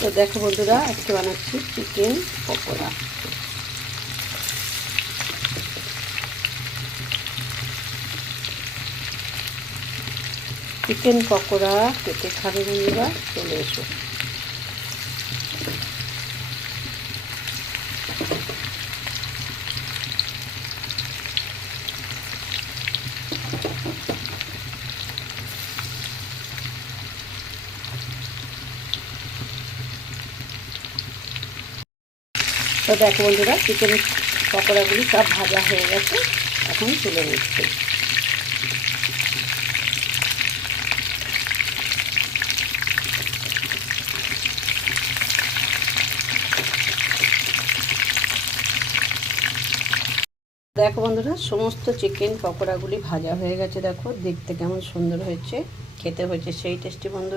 তো দেখো বন্ধুরা, আজকে বানাচ্ছি চিকেন পকোড়া। চিকেন পকোড়া খেতে খাবে বন্ধুরা, চলে এসো। তো দেখো বন্ধুরা, চিকেন পকোড়াগুলি সব ভাজা হয়ে গেছে, এখন তুলে নিচ্ছি। দেখো বন্ধুরা, সমস্ত চিকেন পকোড়াগুলি ভাজা হয়ে গেছে। দেখো দেখতে কেমন সুন্দর হয়েছে, খেতে হয়েছে সেই টেস্টি বন্ধু।